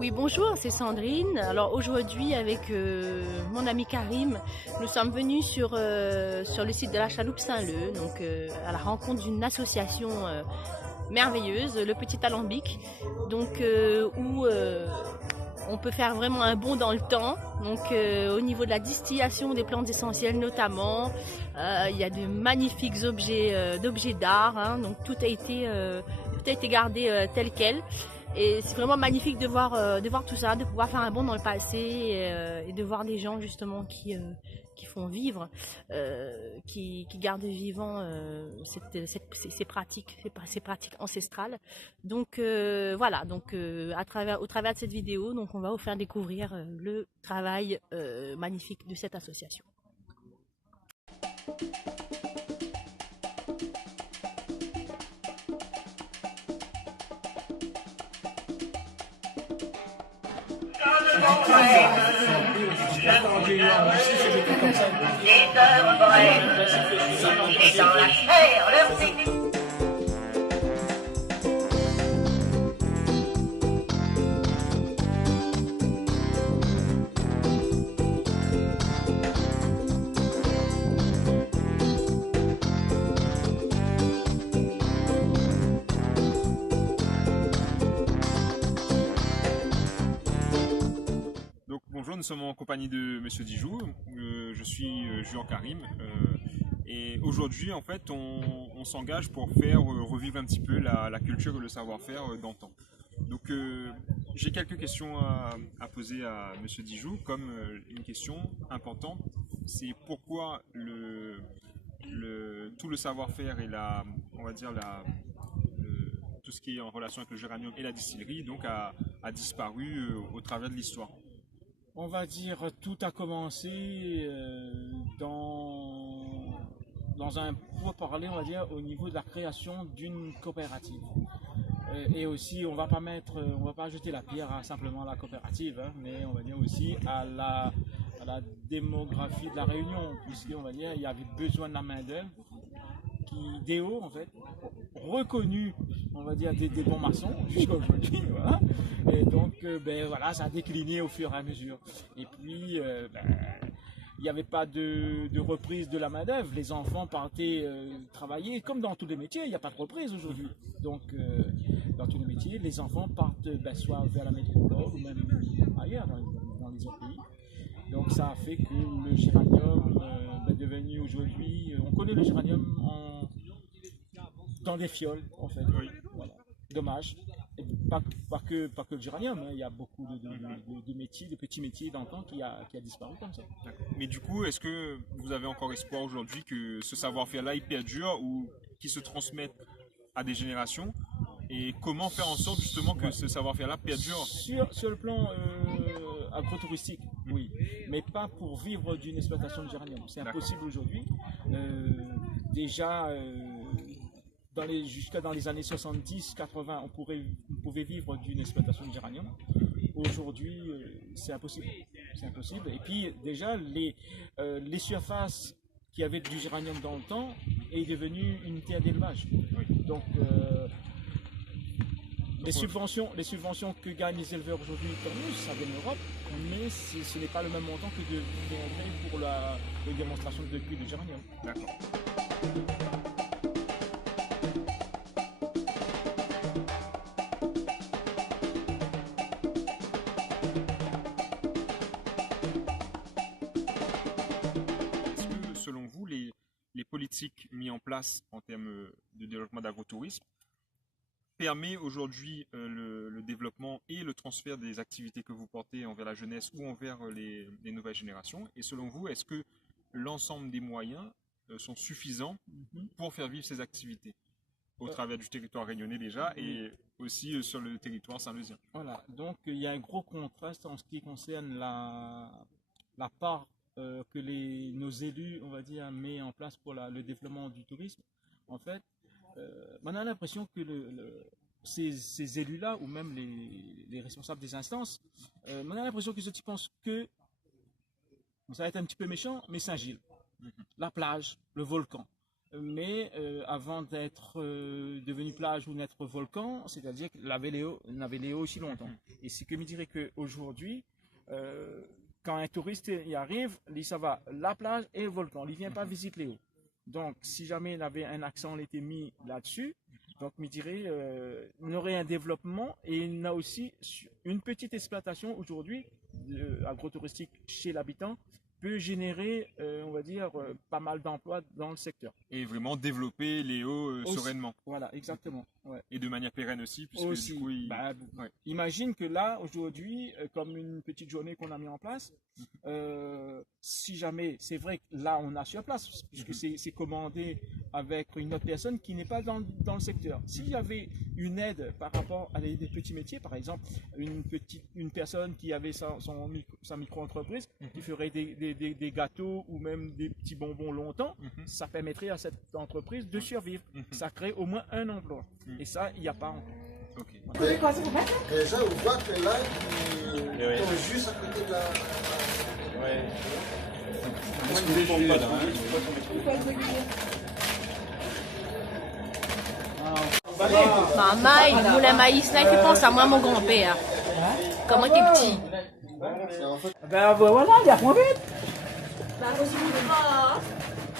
Oui, bonjour, c'est Sandrine. Alors aujourd'hui, avec mon ami Karim, nous sommes venus sur le site de la Chaloupe Saint-Leu, donc à la rencontre d'une association merveilleuse, le Petit Alambic, donc où on peut faire vraiment un bond dans le temps. Donc au niveau de la distillation des plantes essentielles notamment, il y a de magnifiques d'objets d'art, hein, donc tout a été gardé tel quel. Et c'est vraiment magnifique de voir tout ça, de pouvoir faire un bond dans le passé et de voir des gens justement qui font vivre, qui gardent vivant ces pratiques ancestrales. Donc voilà, donc au travers de cette vidéo, donc on va vous faire découvrir le travail magnifique de cette association. Les œuvres brèves, il est dans la chair, leur technique. Donc bonjour, nous sommes en compagnie de Monsieur Dijou. Je suis Juan Karim. Et aujourd'hui, en fait, on s'engage pour faire revivre un petit peu la culture et le savoir-faire d'antan. Donc j'ai quelques questions à poser à Monsieur Dijou, comme une question importante, c'est pourquoi tout le savoir-faire et on va dire tout ce qui est en relation avec le géranium et la distillerie donc a disparu au travers de l'histoire. On va dire tout a commencé pour parler, on va dire, au niveau de la création d'une coopérative. Et aussi, on va pas jeter la pierre à simplement la coopérative, hein, mais on va dire aussi à la démographie de la Réunion, puisqu'on va dire il y avait besoin de la main d'œuvre des hauts en fait, reconnus, on va dire des bons maçons jusqu'à aujourd'hui, voilà. Et donc voilà, ça a décliné au fur et à mesure. Et puis il n'y avait pas de reprise de la main d'œuvre. Les enfants partaient travailler, comme dans tous les métiers, il n'y a pas de reprise aujourd'hui. Donc dans tous les métiers, les enfants partent soit vers la métropole ou même ailleurs dans les autres pays. Donc ça a fait que le géranium est devenu aujourd'hui, on connaît le géranium dans des fioles en fait. Oui. Voilà. Dommage. Et pas que le géranium, hein. Il y a beaucoup de métiers, de petits métiers d'antan qui a disparu comme ça. Mais du coup, est-ce que vous avez encore espoir aujourd'hui que ce savoir-faire-là il perdure ou qu'il se transmette à des générations? Et comment faire en sorte justement que ce savoir-faire-là perdure? Sur le plan agro-touristique, oui, mais pas pour vivre d'une exploitation de géranium. C'est impossible aujourd'hui. Déjà, jusqu'à dans les années 70-80, on pouvait vivre d'une exploitation de géranium. Aujourd'hui, c'est impossible. C'est impossible. Et puis déjà, les surfaces qui avaient du géranium dans le temps est devenue une terre d'élevage. Oui. Donc les subventions que gagnent les éleveurs aujourd'hui, ça vient d'Europe, mais ce n'est pas le même montant que de pour la démonstration de puits de géranium. D'accord. Est-ce que selon vous, les politiques mises en place en termes de développement d'agrotourisme permet aujourd'hui le développement et le transfert des activités que vous portez envers la jeunesse ou envers les nouvelles générations? Et selon vous, est-ce que l'ensemble des moyens sont suffisants pour faire vivre ces activités au travers du territoire réunionnais déjà et aussi sur le territoire saint-leusien? Voilà, donc il y a un gros contraste en ce qui concerne la part que nos élus, on va dire, mettent en place pour le développement du tourisme. En fait, on a l'impression que ces élus-là, ou même les responsables des instances, on a l'impression qu'ils se pensent que, ça va être un petit peu méchant, mais Saint-Gilles, la plage, le volcan. mais avant d'être devenu plage ou d'être volcan, c'est-à-dire qu'il n'avait les eaux aussi longtemps. Et ce que me dirait qu'aujourd'hui, quand un touriste y arrive, il ça va, la plage et le volcan, il ne vient pas visiter les eaux. Donc, si jamais il avait un accent était mis là-dessus, donc me dirait, on aurait un développement et il a aussi une petite exploitation aujourd'hui agro-touristique chez l'habitant peut générer, on va dire, pas mal d'emplois dans le secteur. Et vraiment développer les hauts sereinement. Voilà, exactement. Ouais. Et de manière pérenne aussi, puisque aussi, du coup, imagine que là, aujourd'hui, comme une petite journée qu'on a mis en place, si jamais, c'est vrai que là, on a sur place, puisque c'est commandé avec une autre personne qui n'est pas dans le secteur. S'il y avait une aide par rapport à des petits métiers, par exemple, une personne qui avait sa micro-entreprise, qui ferait des gâteaux ou même des petits bonbons longtemps, ça permettrait à cette entreprise de survivre. Ça crée au moins un emploi. Et ça, il n'y a pas encore. Okay. Déjà, on voit que là, ils sont juste à côté de la... Ouais. Maman, il moulin maïs là, il fait penser à moi, mon grand-père. Comment t'es petit? Ben voilà, il y a moins vite.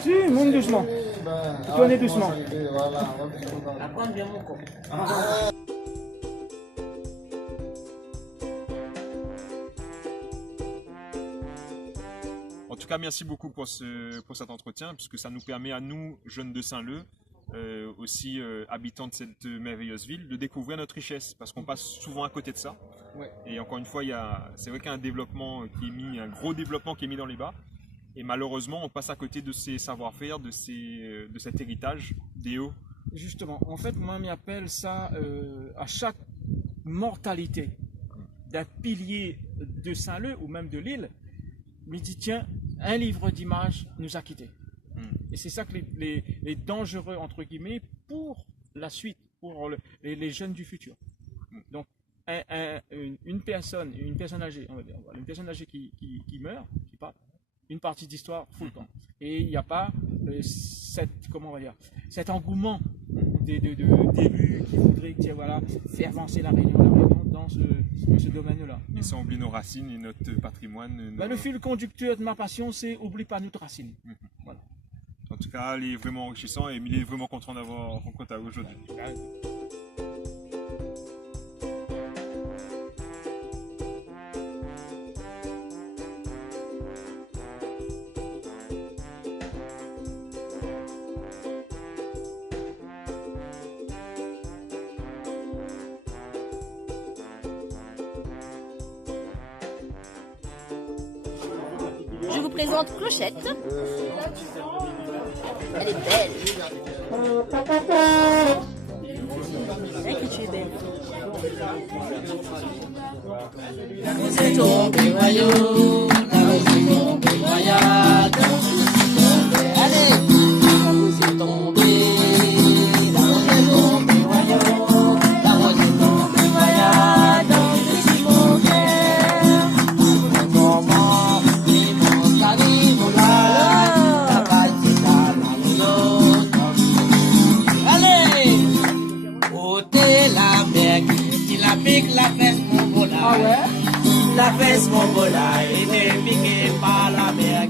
Si, monte doucement. Tournez doucement. En tout cas, merci beaucoup pour cet entretien, puisque ça nous permet à nous, jeunes de Saint-Leu, aussi habitants de cette merveilleuse ville, de découvrir notre richesse, parce qu'on passe souvent à côté de ça. Ouais. Et encore une fois, c'est vrai qu'il y a un développement un gros développement qui est mis dans les bas, et malheureusement, on passe à côté de ces savoir-faire, de cet héritage des hauts. Justement, en fait, moi, m'appelle ça à chaque mortalité d'un pilier de Saint-Leu ou même de l'île, me dit tiens, un livre d'images nous a quittés. Et c'est ça que les dangereux, entre guillemets, pour la suite, pour les jeunes du futur. Donc, une personne âgée, on va dire, une personne âgée qui meurt, qui part, une partie d'histoire fout le camp. Et il n'y a pas cet engouement d'élus qui voudraient faire avancer la Réunion dans ce domaine-là. Et sans oublier nos racines et notre patrimoine. Le fil conducteur de ma passion, c'est oublie pas notre racine. Voilà. En tout cas, il est vraiment enrichissant et il est vraiment content d'avoir rencontré aujourd'hui. Je vous présente Clochette. Elle est belle. C'est que tu es belle. La fesse mon bola, il est piqué par la mer.